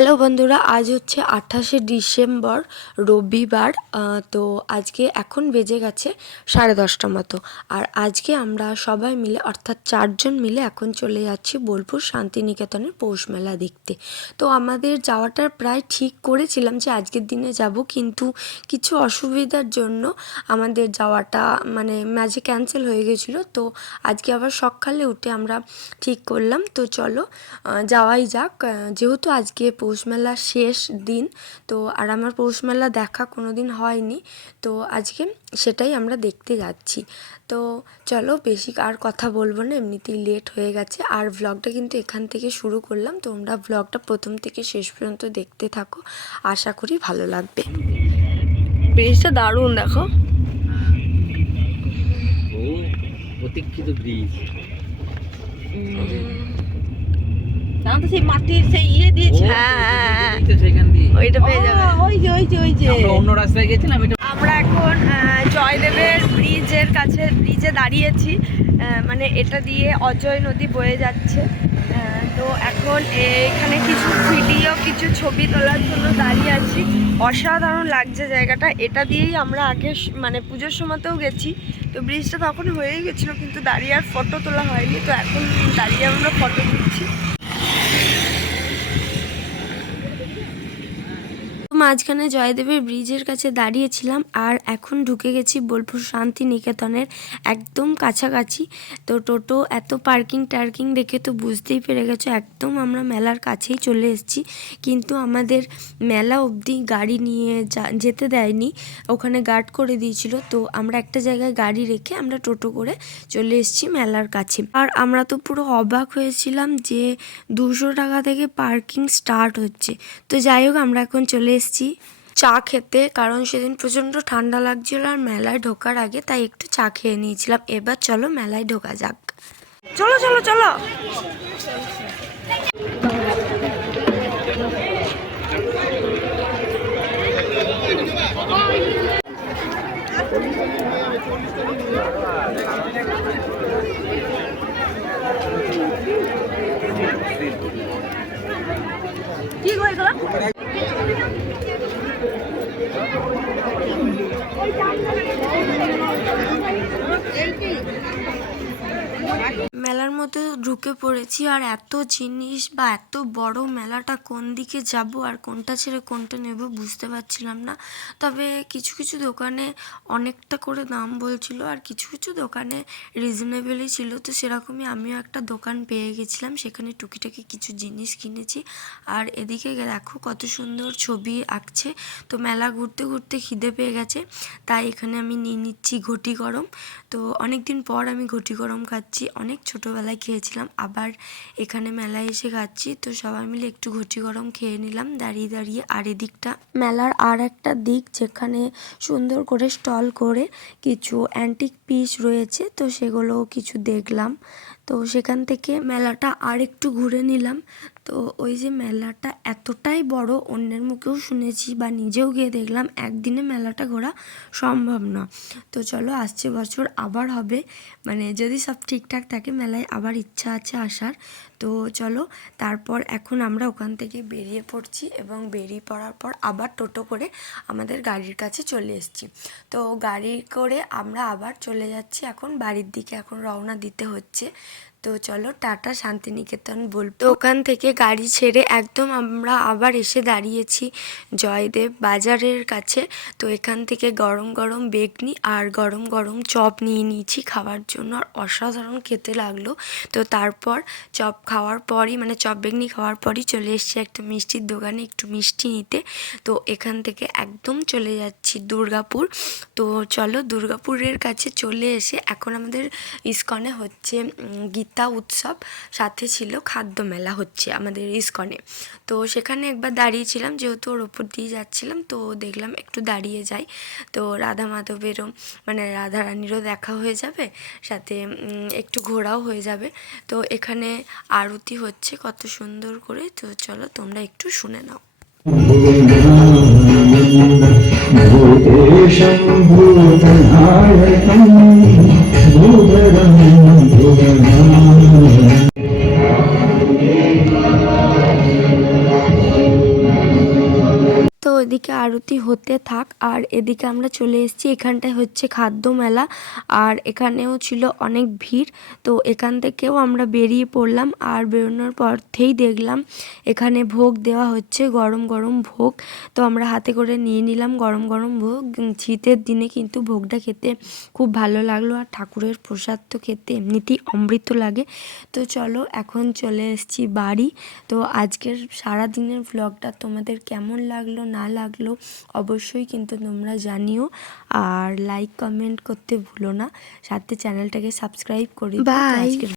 Hello বন্ধুরা, আজ হচ্ছে 28শে ডিসেম্বর রবিবার। তো আজকে এখন বেজে গেছে 10:30 মতো। আর আজকে আমরা সবাই মিলে অর্থাৎ 4জন মিলে এখন চলে যাচ্ছি বোলপুর শান্তিনিকেতনের পৌষ মেলা দেখতে। তো আমাদের যাওয়াটা প্রায় ঠিক করেছিলাম যে আজকের দিনে যাব, কিন্তু কিছু অসুবিধার জন্য আমাদের যাওয়াটা মাঝে ক্যান্সেল হয়ে গেছিলো। তো আজকে আবার সকালে উঠে আমরা ঠিক করলাম তো চলো যাওয়াই যাক, যেহেতু আজকে পৌষ মেলার শেষ দিন। তো আর আমার পৌষ মেলা দেখা কোনো দিন হয়নি, তো আজকে সেটাই আমরা দেখতে যাচ্ছি। তো চলো বেশি আর কথা বলবো না, এমনিতেই লেট হয়ে গেছে। আর ব্লগটা কিন্তু এখান থেকে শুরু করলাম, তোমরা ব্লগটা প্রথম থেকে শেষ পর্যন্ত দেখতে থাকো, আশা করি ভালো লাগবে। ব্রিজটা দারুণ, দেখো। ও প্রতীক্ষিত ব্রিজ। সেই মাটির সেই ইয়ে দিয়েছে, সেখান দিয়ে ওইটা পেয়ে যাবে। ওই যে আমরা অন্য রাস্তায় গেছিলাম। আমরা এখন জয়দেবের ব্রিজে দাঁড়িয়েছি। এটা দিয়ে অজয় নদী বয়ে যাচ্ছে। তো এখন এখানে কিছু ভিডিও কিছু ছবি তোলার জন্য দাঁড়িয়ে আছি। অসাধারণ লাগছে জায়গাটা। এটা দিয়েই আমরা আগে পুজোর সময়তেও গেছি। তো ব্রিজটা তখন হয়েই গেছিলো, কিন্তু দাঁড়িয়ে আর ফটো তোলা হয়নি। তো এখন দাঁড়িয়ে আমরা ফটো তুলছি। মাঝখানে জয়দেবের ব্রিজের কাছে দাঁড়িয়েছিলাম, আর এখন ঢুকে গেছি বোলপুর শান্তিনিকেতনের একদম কাছাকাছি। তো টোটো এত পার্কিং টার্কিং দেখে তো বুঝতেই পেরে গেছো একদম আমরা মেলার কাছেই চলে এসেছি। কিন্তু আমাদের মেলা অবধি গাড়ি নিয়ে যেতে দেয়নি, ওখানে গার্ড করে দিয়েছিল। তো আমরা একটা জায়গায় গাড়ি রেখে আমরা টোটো করে চলে এসেছি মেলার কাছে। আর আমরা তো পুরো অবাক হয়েছিলাম যে 200 টাকা থেকে পার্কিং স্টার্ট হচ্ছে। তো যাই হোক, আমরা এখন চলে এসেছি চা খেতে, কারণ সেদিন প্রচণ্ড ঠান্ডা লাগছিল আর মেলায় ঢোকার আগে তাই একটু চা খেয়ে নিয়েছিলাম। এবার চলো মেলায় ঢোকা যাক। চলো চলো চলো। কি করে গেল? মেলার মধ্যে ঢুকে পড়েছি, আর এত জিনিস বা এত বড় মেলাটা কোন দিকে যাব আর কোনটা ছেড়ে কোনটা নেব বুঝতে পারছিলাম না। তবে কিছু কিছু দোকানে অনেকটা করে দাম বলছিল, আর কিছু কিছু দোকানে রিজনেবলই ছিল। তো সেরকমই আমিও একটা দোকান পেয়ে গেছিলাম, সেখানে টুকিটাকি কিছু জিনিস কিনেছি। আর এদিকে দেখো কত সুন্দর ছবি আঁকছে। তো মেলা ঘুরতে ঘুরতে খিদে পেয়ে গেছে, তাই এখানে আমি নিয়ে নিচ্ছি ঘটি গরম। তো অনেক দিন পর আমি ঘটি গরম খাচ্ছি, অনেক ছোটোবেলায় খেয়েছিলাম, আবার এখানে মেলায় এসে খাচ্ছি। তো সবাই মিলে একটু ঘটি গরম খেয়ে নিলাম দাঁড়িয়ে দাঁড়িয়ে। আর এদিকটা মেলার আর একটা দিক, যেখানে সুন্দর করে স্টল করে কিছু অ্যান্টিক পিস রয়েছে, তো সেগুলো কিছু দেখলাম। তো সেখান থেকে মেলাটা আর একটু ঘুরে নিলাম। তো ওই যে মেলাটা এতটাই বড়, অন্যের মুখেও শুনেছি বা নিজেও গিয়ে দেখলাম একদিনে মেলাটা ঘোরা সম্ভব না। তো চলো আসছে বছর আবার হবে, যদি সব ঠিকঠাক থাকে মেলায় আবার ইচ্ছা আছে আসার। তো চলো, তারপর এখন আমরা ওখান থেকে বেরিয়ে পড়ছি, এবং বেরিয়ে পড়ার পর আবার টোটো করে আমাদের গাড়ির কাছে চলে এসেছি। তো গাড়ি করে আমরা আবার চলে যাচ্ছি এখন বাড়ির দিকে, এখন রওনা দিতে হচ্ছে। তো চলো টাটা শান্তিনিকেতন বলবো। ওখান থেকে গাড়ি ছেড়ে একদম আমরা আবার এসে দাঁড়িয়েছি জয়দেব বাজারের কাছে। তো এখান থেকে গরম গরম বেগনি আর গরম গরম চপ নিয়ে নিয়েছি খাওয়ার জন্য, আর অসাধারণ খেতে লাগলো। তো তারপর চপ খাওয়ার পরই চপ বেগনি খাওয়ার পরই চলে এসেছি একটা মিষ্টির দোকানে একটু মিষ্টি নিতে। তো এখান থেকে একদম চলে যাচ্ছি দুর্গাপুর। তো চলো দুর্গাপুরের কাছে চলে এসে এখন আমাদের ইস্কনে হচ্ছে গীতা উৎসব, সাথে ছিল খাদ্য মেলা হচ্ছে আমাদের ইস্কনে। তো সেখানে একবার দাঁড়িয়েছিলাম, যেহেতু ওর ওপর দিয়ে যাচ্ছিলাম তো দেখলাম একটু দাঁড়িয়ে যাই। তো রাধা মাধবেরও রাধা রানীরও দেখা হয়ে যাবে, সাথে একটু ঘোরাও হয়ে যাবে। তো এখানে আরতি হচ্ছে কত সুন্দর করে। তো চলো তোমরা একটু শুনে নাও। ওইদিকে আরতি হতে থাক, আর এদিকে আমরা চলে এসেছি। এখানটায় হচ্ছে খাদ্য মেলা, আর এখানেও ছিল অনেক ভিড়। তো এখান থেকেও আমরা বেরিয়ে পড়লাম, আর বেরোনোর পথেই দেখলাম এখানে ভোগ দেওয়া হচ্ছে, গরম গরম ভোগ। তো আমরা হাতে করে নিয়ে নিলাম গরম গরম ভোগ। শীতের দিনে কিন্তু ভোগটা খেতে খুব ভালো লাগলো, আর ঠাকুরের প্রসাদ তো খেতে এমনিতেই অমৃত লাগে। তো চলো এখন চলে এসেছি বাড়ি। তো আজকের সারাদিনের ভ্লগটা তোমাদের কেমন লাগলো না লাগলো অবশ্যই কিন্তু তোমরা জানিও, আর লাইক কমেন্ট করতে ভুলো না, সাথে চ্যানেলটাকে সাবস্ক্রাইব করে দিও। তো আজকের